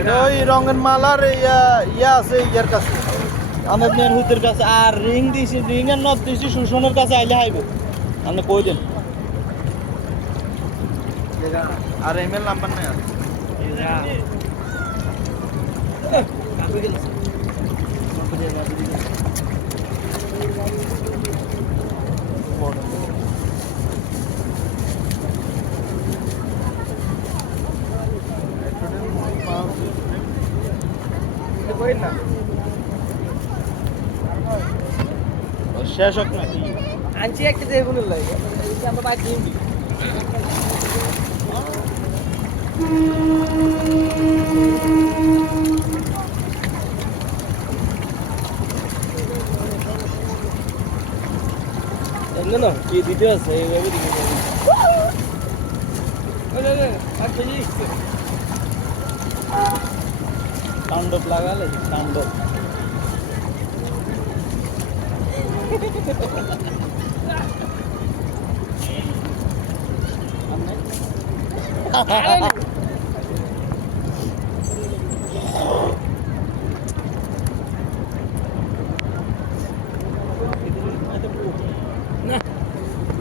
ওই রঙের মালার ইয়া আছে ইয়ার কাছে আমাদের হুতের কাছে আর রিং দিছি রিং এর নথ দিছি সুশনের কাছে আইলে হাইবে আপনি কই দেন আর ইমেল নাম্বার নাই আর শেষ হোক না আনছি একটা যে এগুলো লাগে আমরা বাইক নিয়ে না কি দিতে আছে এইভাবে দিতে তাণ্ডব লাগালে তাণ্ডব আরে